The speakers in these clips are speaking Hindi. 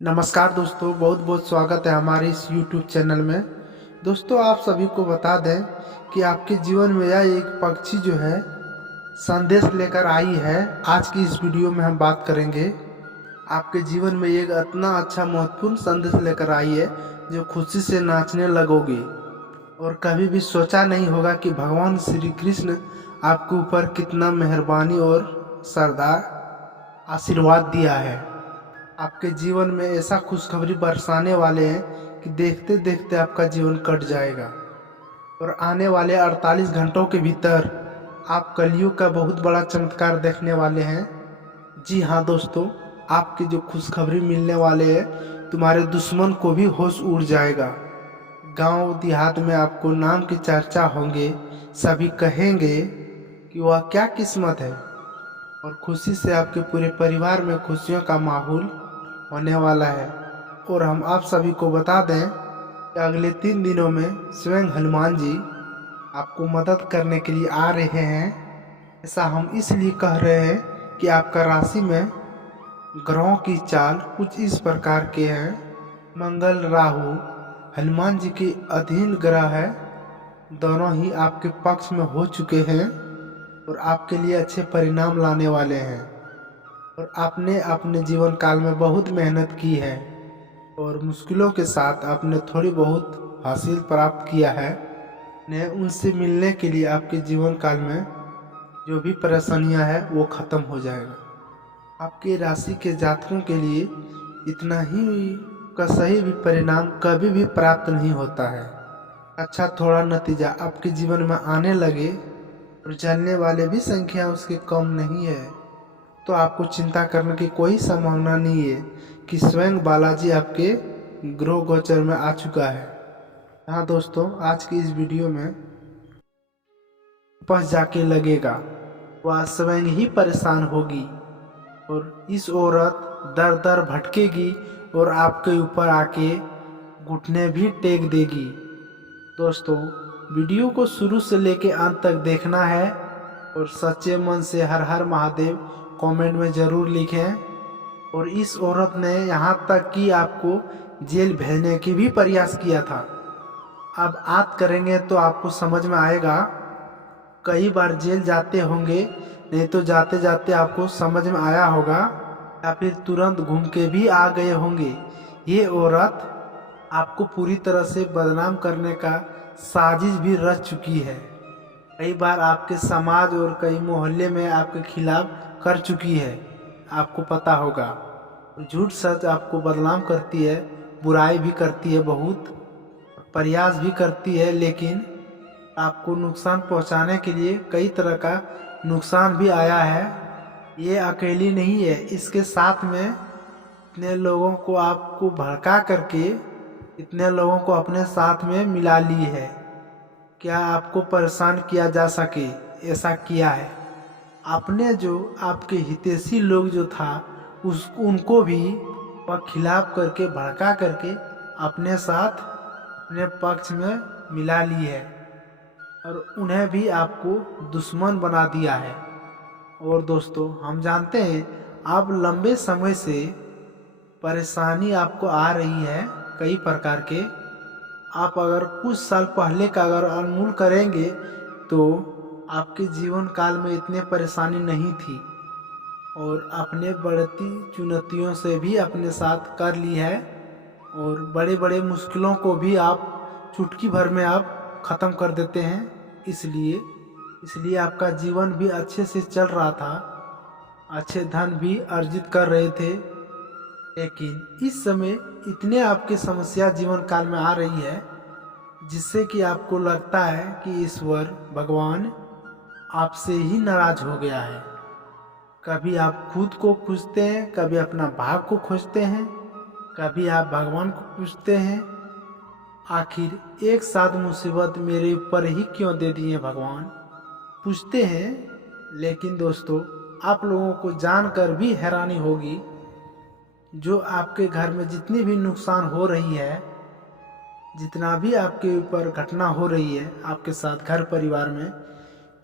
नमस्कार दोस्तों, बहुत बहुत स्वागत है हमारे इस YouTube चैनल में। दोस्तों, आप सभी को बता दें कि आपके जीवन में यह एक पक्षी जो है संदेश लेकर आई है। आज की इस वीडियो में हम बात करेंगे। आपके जीवन में एक इतना अच्छा महत्वपूर्ण संदेश लेकर आई है जो खुशी से नाचने लगोगे और कभी भी सोचा नहीं होगा कि भगवान श्री कृष्ण आपके ऊपर कितना मेहरबानी और सरदार आशीर्वाद दिया है। आपके जीवन में ऐसा खुशखबरी बरसाने वाले हैं कि देखते देखते आपका जीवन कट जाएगा और आने वाले 48 घंटों के भीतर आप कलयुग का बहुत बड़ा चमत्कार देखने वाले हैं। जी हाँ दोस्तों, आपकी जो खुशखबरी मिलने वाले है, तुम्हारे दुश्मन को भी होश उड़ जाएगा। गांव देहात में आपको नाम की चर्चा होंगे। सभी कहेंगे कि वह क्या किस्मत है और खुशी से आपके पूरे परिवार में खुशियों का माहौल होने वाला है। और हम आप सभी को बता दें कि अगले 3 दिनों में स्वयं हनुमान जी आपको मदद करने के लिए आ रहे हैं। ऐसा हम इसलिए कह रहे हैं कि आपका राशि में ग्रहों की चाल कुछ इस प्रकार के हैं। मंगल राहु हनुमान जी के अधीन ग्रह है, दोनों ही आपके पक्ष में हो चुके हैं और आपके लिए अच्छे परिणाम लाने वाले हैं। और आपने अपने जीवन काल में बहुत मेहनत की है और मुश्किलों के साथ आपने थोड़ी बहुत हासिल प्राप्त किया है। ने उनसे मिलने के लिए आपके जीवन काल में जो भी परेशानियां हैं वो खत्म हो जाएगा। आपके राशि के जातकों के लिए इतना ही का सही भी परिणाम कभी भी प्राप्त नहीं होता है। अच्छा थोड़ा नतीजा आपके जीवन में आने लगे और जलने वाले भी संख्या उसके कम नहीं है, तो आपको चिंता करने की कोई संभावना नहीं है कि स्वयं बालाजी आपके ग्रह गोचर में आ चुका है। हाँ दोस्तों, आज की इस वीडियो में बस जाके लगेगा वह स्वयं ही परेशान होगी और इस औरत दर दर भटकेगी और आपके ऊपर आके घुटने भी टेक देगी। दोस्तों, वीडियो को शुरू से लेके अंत तक देखना है और सच्चे मन से हर हर महादेव कमेंट में ज़रूर लिखें। और इस औरत ने यहाँ तक कि आपको जेल भेजने की भी प्रयास किया था। अब याद करेंगे तो आपको समझ में आएगा। कई बार जेल जाते होंगे, नहीं तो जाते जाते आपको समझ में आया होगा या फिर तुरंत घूम के भी आ गए होंगे। ये औरत आपको पूरी तरह से बदनाम करने का साजिश भी रच चुकी है। कई बार आपके समाज और कई मोहल्ले में आपके खिलाफ कर चुकी है, आपको पता होगा। झूठ सच आपको बदनाम करती है, बुराई भी करती है, बहुत प्रयास भी करती है, लेकिन आपको नुकसान पहुंचाने के लिए कई तरह का नुकसान भी आया है। ये अकेली नहीं है, इसके साथ में इतने लोगों को आपको भड़का करके इतने लोगों को अपने साथ में मिला ली है। क्या आपको परेशान किया जा सके ऐसा किया है। आपने जो आपके हितैषी लोग जो था उनको भी वह खिलाफ करके भड़का करके अपने साथ अपने पक्ष में मिला ली है और उन्हें भी आपको दुश्मन बना दिया है। और दोस्तों, हम जानते हैं आप लंबे समय से परेशानी आपको आ रही है कई प्रकार के। आप अगर कुछ साल पहले का अगर अनमोल करेंगे तो आपके जीवन काल में इतने परेशानी नहीं थी और अपने बढ़ती चुनौतियों से भी अपने साथ कर ली है और बड़े बड़े मुश्किलों को भी आप चुटकी भर में आप ख़त्म कर देते हैं। इसलिए आपका जीवन भी अच्छे से चल रहा था, अच्छे धन भी अर्जित कर रहे थे। लेकिन इस समय इतने आपके समस्या जीवन काल में आ रही है जिससे कि आपको लगता है कि ईश्वर भगवान आपसे ही नाराज हो गया है। कभी आप खुद को खोजते हैं, कभी अपना भाग को खोजते हैं, कभी आप भगवान को पूछते हैं आखिर एक साथ मुसीबत मेरे ऊपर ही क्यों दे दिए भगवान, पूछते हैं। लेकिन दोस्तों, आप लोगों को जानकर भी हैरानी होगी, जो आपके घर में जितनी भी नुकसान हो रही है, जितना भी आपके ऊपर घटना हो रही है आपके साथ घर परिवार में,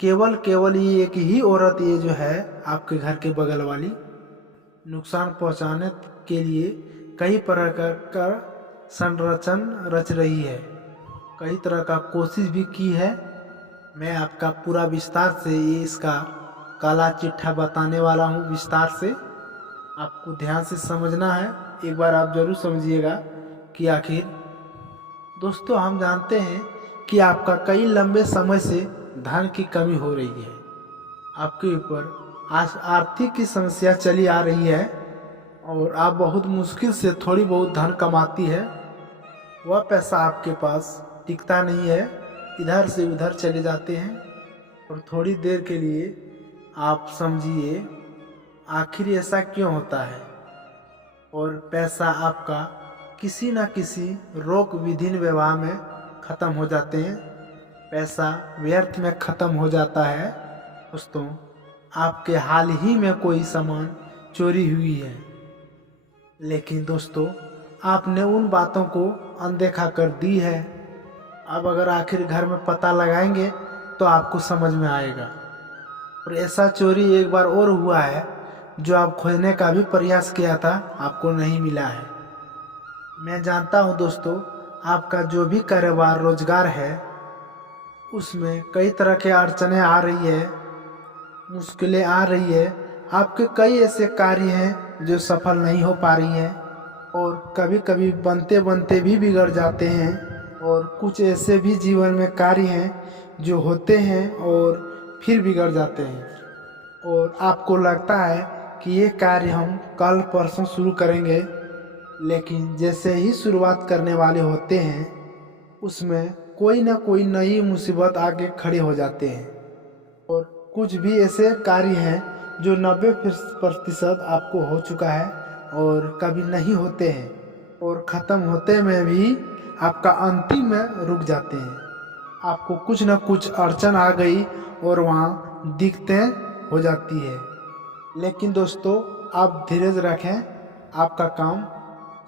केवल ये एक ही औरत, ये जो है आपके घर के बगल वाली, नुकसान पहुंचाने के लिए कई प्रकार का संरचन रच रही है, कई तरह का कोशिश भी की है। मैं आपका पूरा विस्तार से ये इसका काला चिट्ठा बताने वाला हूँ। विस्तार से आपको ध्यान से समझना है, एक बार आप जरूर समझिएगा कि आखिर दोस्तों हम जानते हैं कि आपका कई लंबे समय से धन की कमी हो रही है, आपके ऊपर आर्थिक की समस्या चली आ रही है और आप बहुत मुश्किल से थोड़ी बहुत धन कमाती है। वह पैसा आपके पास टिकता नहीं है, इधर से उधर चले जाते हैं और थोड़ी देर के लिए आप समझिए आखिर ऐसा क्यों होता है। और पैसा आपका किसी न किसी रोग विधिन व्यवहार में ख़त्म हो जाते हैं, पैसा व्यर्थ में ख़त्म हो जाता है। दोस्तों आपके हाल ही में कोई सामान चोरी हुई है, लेकिन दोस्तों आपने उन बातों को अनदेखा कर दी है। अब अगर आखिर घर में पता लगाएंगे तो आपको समझ में आएगा। और ऐसा चोरी एक बार और हुआ है जो आप खोजने का भी प्रयास किया था, आपको नहीं मिला है। मैं जानता हूँ दोस्तों आपका जो भी कारोबार रोजगार है उसमें कई तरह के अड़चने आ रही है, मुश्किलें आ रही है। आपके कई ऐसे कार्य हैं जो सफल नहीं हो पा रही हैं और कभी कभी बनते बनते भी बिगड़ जाते हैं। और कुछ ऐसे भी जीवन में कार्य हैं जो होते हैं और फिर बिगड़ जाते हैं और आपको लगता है कि ये कार्य हम कल परसों शुरू करेंगे, लेकिन जैसे ही शुरुआत करने वाले होते हैं उसमें कोई ना कोई नई मुसीबत आगे खड़े हो जाते हैं। और कुछ भी ऐसे कार्य हैं जो 90% आपको हो चुका है और कभी नहीं होते हैं और ख़त्म होते में भी आपका अंतिम में रुक जाते हैं। आपको कुछ ना कुछ अड़चन आ गई और वहाँ दिक्कतें हो जाती है। लेकिन दोस्तों आप धीरज रखें, आपका काम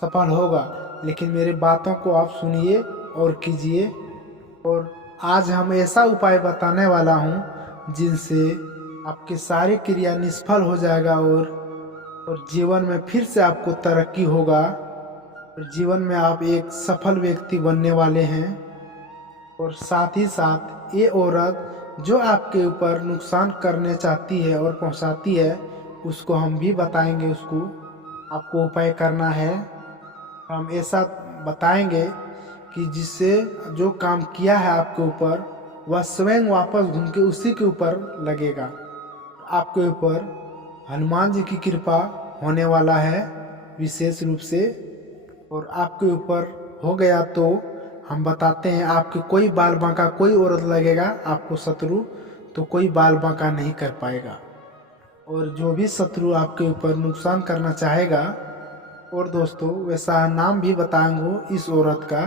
सफल होगा। लेकिन मेरी बातों को आप सुनिए और कीजिए। और आज हम ऐसा उपाय बताने वाला हूँ जिनसे आपकी सारी क्रिया निष्फल हो जाएगा और जीवन में फिर से आपको तरक्की होगा और जीवन में आप एक सफल व्यक्ति बनने वाले हैं। और साथ ही साथ ये औरत जो आपके ऊपर नुकसान करने चाहती है और पहुंचाती है उसको हम भी बताएंगे, उसको आपको उपाय करना है। हम ऐसा बताएंगे कि जिससे जो काम किया है आपके ऊपर वह स्वयं वापस घूम के उसी के ऊपर लगेगा। आपके ऊपर हनुमान जी की कृपा होने वाला है विशेष रूप से। और आपके ऊपर हो गया तो हम बताते हैं आपके कोई बाल बांका कोई औरत लगेगा आपको शत्रु, तो कोई बाल बांका नहीं कर पाएगा। और जो भी शत्रु आपके ऊपर नुकसान करना चाहेगा, और दोस्तों वैसा नाम भी बताऊंगा इस औरत का,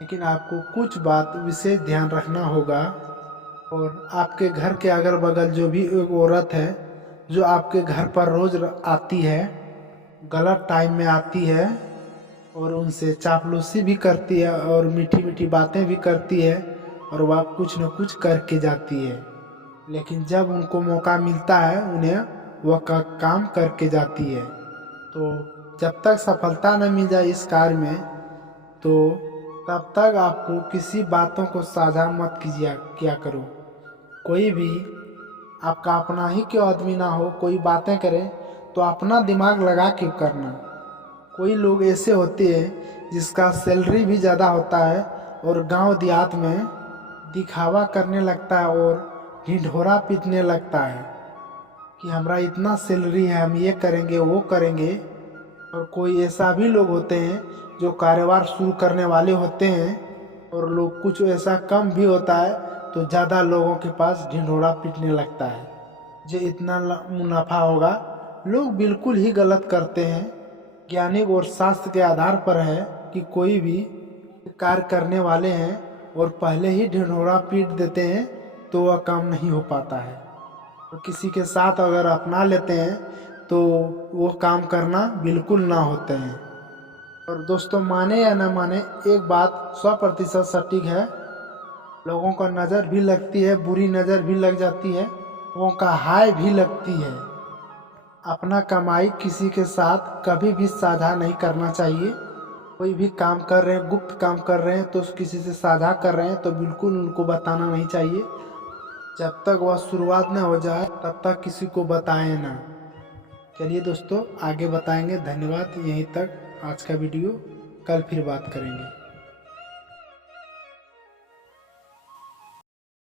लेकिन आपको कुछ बात विशेष ध्यान रखना होगा। और आपके घर के अगल बगल जो भी एक औरत है जो आपके घर पर रोज आती है, गलत टाइम में आती है और उनसे चापलूसी भी करती है और मीठी मीठी बातें भी करती है और वह कुछ न कुछ करके जाती है, लेकिन जब उनको मौका मिलता है उन्हें वह काम करके जाती है। तो जब तक सफलता न मिल जाए इस कार्य में तो तब तक आपको किसी बातों को साझा मत किया करो। कोई भी आपका अपना ही क्यों आदमी ना हो, कोई बातें करे तो अपना दिमाग लगा के करना। कोई लोग ऐसे होते हैं जिसका सैलरी भी ज़्यादा होता है और गांव देहात में दिखावा करने लगता है और ढिंढोरा पीटने लगता है कि हमारा इतना सैलरी है, हम ये करेंगे वो करेंगे। और कोई ऐसा भी लोग होते हैं जो कारोबार शुरू करने वाले होते हैं और लोग कुछ ऐसा कम भी होता है तो ज़्यादा लोगों के पास ढिंढोरा पीटने लगता है जो इतना मुनाफा होगा। लोग बिल्कुल ही गलत करते हैं। ज्ञानिक और शास्त्र के आधार पर है कि कोई भी कार्य करने वाले हैं और पहले ही ढिंढोरा पीट देते हैं तो वह काम नहीं हो पाता है। और किसी के साथ अगर अपना लेते हैं तो वो काम करना बिल्कुल ना होते हैं। और दोस्तों माने या ना माने एक बात 100% सटीक है, लोगों का नज़र भी लगती है, बुरी नज़र भी लग जाती है, लोगों का हाय भी लगती है। अपना कमाई किसी के साथ कभी भी साझा नहीं करना चाहिए। कोई भी काम कर रहे हैं, गुप्त काम कर रहे हैं, तो किसी से साझा कर रहे हैं तो बिल्कुल उनको बताना नहीं चाहिए। जब तक वह शुरुआत न हो जाए तब तक किसी को बताएं ना। चलिए दोस्तों, आगे बताएंगे। धन्यवाद। यहीं तक आज का वीडियो, कल फिर बात करेंगे।